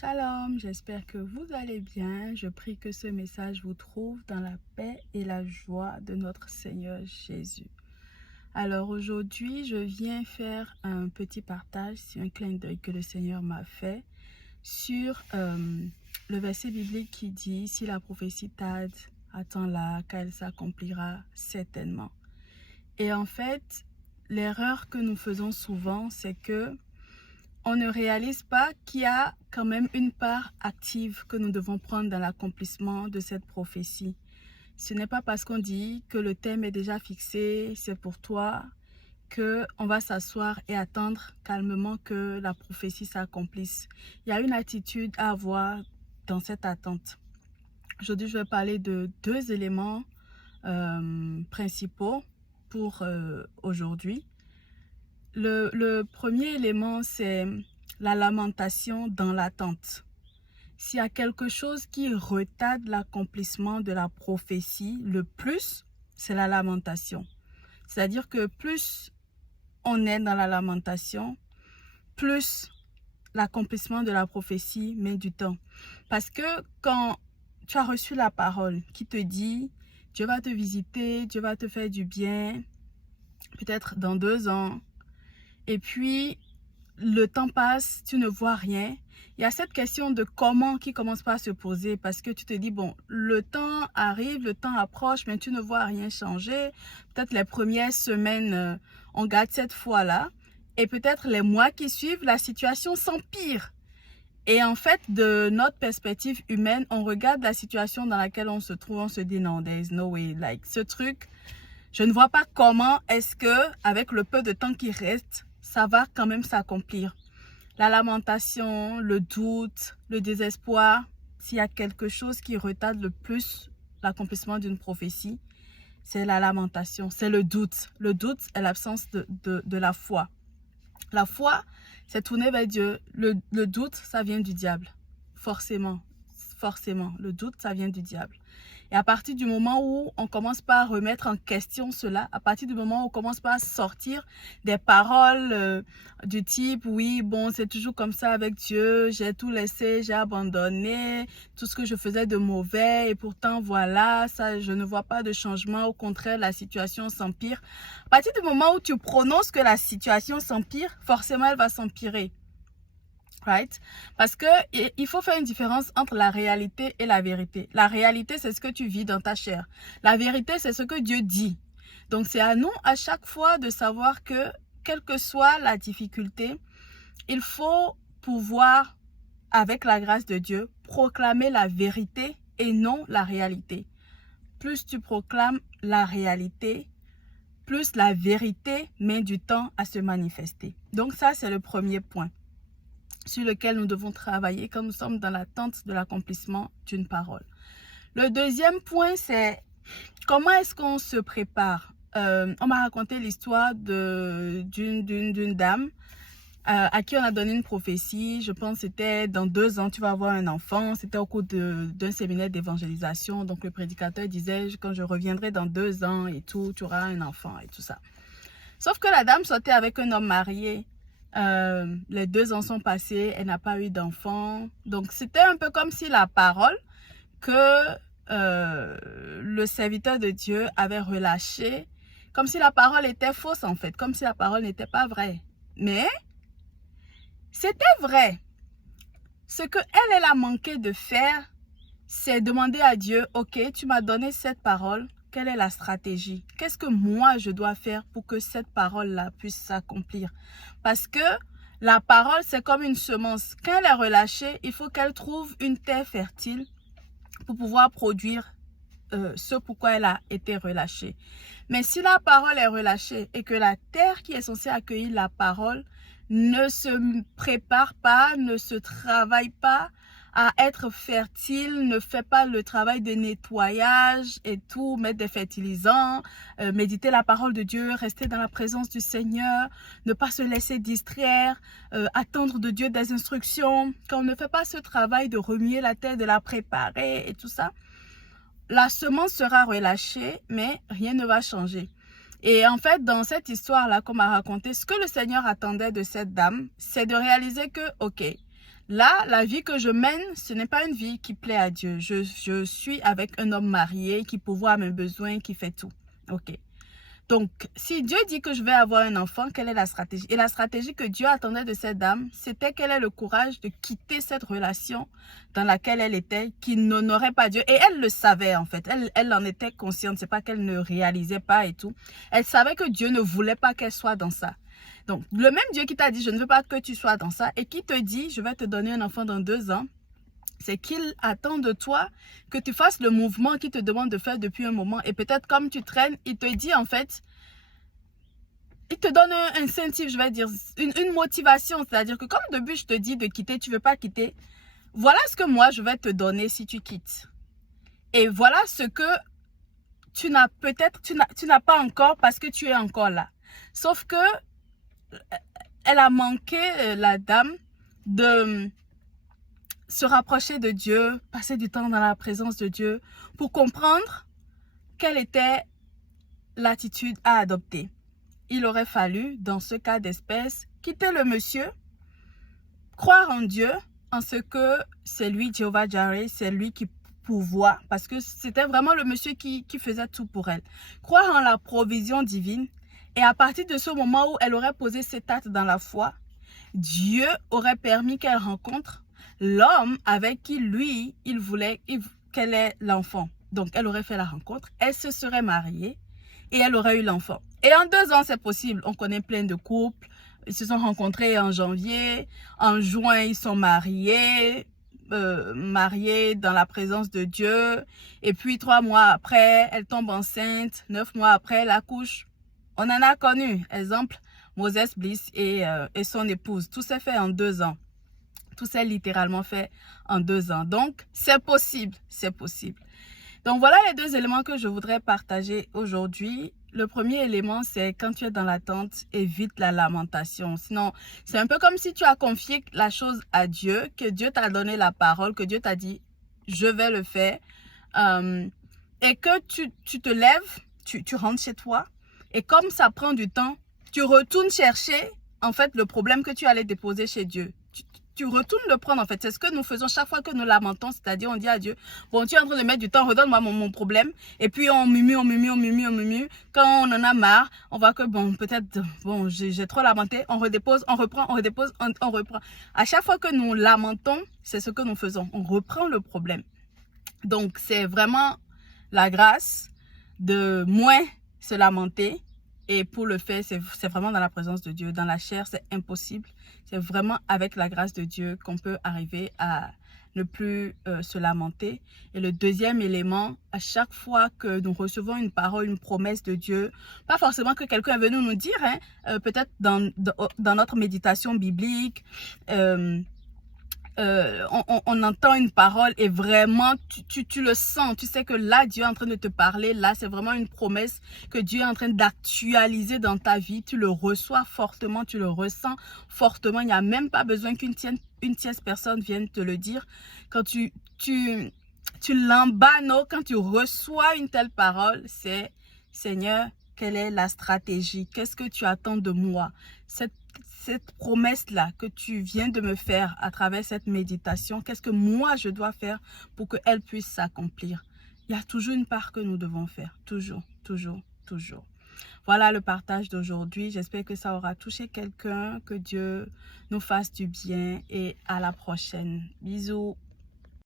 Shalom, j'espère que vous allez bien. Je prie que ce message vous trouve dans la paix et la joie de notre Seigneur Jésus. Alors aujourd'hui, je viens faire un petit partage sur un clin d'œil que le Seigneur m'a fait sur le verset biblique qui dit « Si la prophétie tarde, attends-la, car elle s'accomplira certainement. » Et en fait, l'erreur que nous faisons souvent, c'est que on ne réalise pas qu'il y a quand même une part active que nous devons prendre dans l'accomplissement de cette prophétie. Ce n'est pas parce qu'on dit que le thème est déjà fixé, c'est pour toi, qu'on va s'asseoir et attendre calmement que la prophétie s'accomplisse. Il y a une attitude à avoir dans cette attente. Aujourd'hui, je vais parler de deux éléments principaux pour aujourd'hui. Le premier élément, c'est la lamentation dans l'attente. S'il y a quelque chose qui retarde l'accomplissement de la prophétie, le plus, c'est la lamentation. C'est-à-dire que plus on est dans la lamentation, plus l'accomplissement de la prophétie met du temps. Parce que quand tu as reçu la parole qui te dit « Dieu va te visiter, Dieu va te faire du bien, peut-être dans 2 ans », et puis, le temps passe, tu ne vois rien. Il y a cette question de comment qui commence pas à se poser parce que tu te dis, bon, le temps arrive, le temps approche, mais tu ne vois rien changer. Peut-être les premières semaines, on garde cette foi-là. Et peut-être les mois qui suivent, la situation s'empire. Et en fait, de notre perspective humaine, on regarde la situation dans laquelle on se trouve, on se dit, non, there is no way. Like, ce truc, je ne vois pas comment est-ce que, avec le peu de temps qui reste, ça va quand même s'accomplir. La lamentation, le doute, le désespoir, s'il y a quelque chose qui retarde le plus l'accomplissement d'une prophétie, c'est la lamentation, c'est le doute. Le doute est l'absence de la foi. La foi, c'est tourner vers Dieu. Le doute, ça vient du diable. Forcément, forcément. Le doute, ça vient du diable. Et à partir du moment où on commence pas à remettre en question cela, à partir du moment où on commence pas à sortir des paroles du type « Oui, bon, c'est toujours comme ça avec Dieu, j'ai tout laissé, j'ai abandonné, tout ce que je faisais de mauvais et pourtant voilà, ça, je ne vois pas de changement, au contraire, la situation s'empire. » À partir du moment où tu prononces que la situation s'empire, forcément, elle va s'empirer. Right? Parce que il faut faire une différence entre la réalité et la vérité. La réalité, c'est ce que tu vis dans ta chair. La vérité, c'est ce que Dieu dit. Donc, c'est à nous, à chaque fois, de savoir que, quelle que soit la difficulté, il faut pouvoir, avec la grâce de Dieu, proclamer la vérité et non la réalité. Plus tu proclames la réalité, plus la vérité met du temps à se manifester. Donc, ça, c'est le premier point sur lequel nous devons travailler quand nous sommes dans l'attente de l'accomplissement d'une parole. Le deuxième point, c'est comment est-ce qu'on se prépare. On m'a raconté l'histoire d'une dame à qui on a donné une prophétie. Je pense que c'était dans 2 ans, tu vas avoir un enfant. C'était au cours d'un séminaire d'évangélisation. Donc le prédicateur disait, quand je reviendrai dans 2 ans et tout, tu auras un enfant et tout ça. Sauf que la dame sortait avec un homme marié. Les 2 ans sont passés, elle n'a pas eu d'enfant. Donc, c'était un peu comme si la parole que le serviteur de Dieu avait relâchée, comme si la parole était fausse en fait, comme si la parole n'était pas vraie. Mais, c'était vrai. Ce qu'elle a manqué de faire, c'est demander à Dieu, ok, tu m'as donné cette parole, quelle est la stratégie? Qu'est-ce que moi je dois faire pour que cette parole-là puisse s'accomplir? Parce que la parole, c'est comme une semence. Quand elle est relâchée, il faut qu'elle trouve une terre fertile pour pouvoir produire ce pourquoi elle a été relâchée. Mais si la parole est relâchée et que la terre qui est censée accueillir la parole ne se prépare pas, ne se travaille pas à être fertile, ne fait pas le travail de nettoyage et tout, mettre des fertilisants, méditer la parole de Dieu, rester dans la présence du Seigneur, ne pas se laisser distraire, attendre de Dieu des instructions. Quand on ne fait pas ce travail de remuer la terre, de la préparer et tout ça, la semence sera relâchée, mais rien ne va changer. Et en fait, dans cette histoire-là qu'on m'a racontée, ce que le Seigneur attendait de cette dame, c'est de réaliser que, ok, Là, la vie que je mène, ce n'est pas une vie qui plaît à Dieu. Je suis avec un homme marié qui pourvoit à mes besoins, qui fait tout. Ok. Donc, si Dieu dit que je vais avoir un enfant, quelle est la stratégie? Et la stratégie que Dieu attendait de cette dame, c'était qu'elle ait le courage de quitter cette relation dans laquelle elle était, qui n'honorait pas Dieu. Et elle le savait en fait, elle en était consciente, c'est pas qu'elle ne réalisait pas et tout. Elle savait que Dieu ne voulait pas qu'elle soit dans ça. Donc, le même Dieu qui t'a dit, je ne veux pas que tu sois dans ça, et qui te dit, je vais te donner un enfant dans 2 ans, c'est qu'il attend de toi que tu fasses le mouvement qu'il te demande de faire depuis un moment. Et peut-être comme tu traînes, il te dit en fait, il te donne un incentive, je vais dire, une motivation. C'est-à-dire que comme au début, je te dis de quitter, tu ne veux pas quitter. Voilà ce que moi, je vais te donner si tu quittes. Et voilà ce que tu n'as peut-être, tu n'as pas encore parce que tu es encore là. Sauf que elle a manqué, la dame, de se rapprocher de Dieu, passer du temps dans la présence de Dieu pour comprendre quelle était l'attitude à adopter. Il aurait fallu, dans ce cas d'espèce, quitter le monsieur, croire en Dieu, en ce que c'est lui, Jéhovah Jireh, c'est lui qui pourvoit, parce que c'était vraiment le monsieur qui faisait tout pour elle. Croire en la provision divine, et à partir de ce moment où elle aurait posé ses actes dans la foi, Dieu aurait permis qu'elle rencontre l'homme avec qui lui, il voulait qu'elle ait l'enfant. Donc, elle aurait fait la rencontre, elle se serait mariée et elle aurait eu l'enfant. Et en 2 ans, c'est possible. On connaît plein de couples. Ils se sont rencontrés en janvier. En juin, ils sont mariés. Mariés dans la présence de Dieu. Et puis, 3 mois après, elle tombe enceinte. 9 mois après, elle accouche. On en a connu. Exemple, Moses Bliss et son épouse. Tout s'est fait en 2 ans. Tout s'est littéralement fait en 2 ans. Donc, c'est possible. C'est possible. Donc, voilà les 2 éléments que je voudrais partager aujourd'hui. Le premier élément, c'est quand tu es dans l'attente, évite la lamentation. Sinon, c'est un peu comme si tu as confié la chose à Dieu, que Dieu t'a donné la parole, que Dieu t'a dit, je vais le faire. Et que tu te lèves, tu rentres chez toi. Et comme ça prend du temps, tu retournes chercher, en fait, le problème que tu allais déposer chez Dieu. Tu retournes le prendre en fait. C'est ce que nous faisons chaque fois que nous lamentons, c'est-à-dire on dit à Dieu, bon, tu es en train de mettre du temps, redonne-moi mon problème. Et puis on murmure, on murmure, on murmure, on murmure. Quand on en a marre, on voit que bon, peut-être, bon, j'ai trop lamenté, on redépose, on reprend, on redépose, on reprend. À chaque fois que nous lamentons, c'est ce que nous faisons. On reprend le problème. Donc c'est vraiment la grâce de moins se lamenter. Et pour le faire, c'est vraiment dans la présence de Dieu. Dans la chair, c'est impossible. C'est vraiment avec la grâce de Dieu qu'on peut arriver à ne plus se lamenter. Et le deuxième élément, à chaque fois que nous recevons une parole, une promesse de Dieu, pas forcément que quelqu'un est venu nous dire, hein, peut-être dans notre méditation biblique, on entend une parole et vraiment tu le sens, tu sais que là Dieu est en train de te parler, là c'est vraiment une promesse que Dieu est en train d'actualiser dans ta vie, tu le reçois fortement, tu le ressens fortement, il n'y a même pas besoin qu'une tierce personne vienne te le dire. Quand tu l'embanos, quand tu reçois une telle parole, c'est Seigneur, quelle est la stratégie? Qu'est-ce que tu attends de moi? Cette promesse-là que tu viens de me faire à travers cette méditation, qu'est-ce que moi je dois faire pour qu'elle puisse s'accomplir? Il y a toujours une part que nous devons faire. Toujours, toujours, toujours. Voilà le partage d'aujourd'hui. J'espère que ça aura touché quelqu'un, que Dieu nous fasse du bien et à la prochaine. Bisous.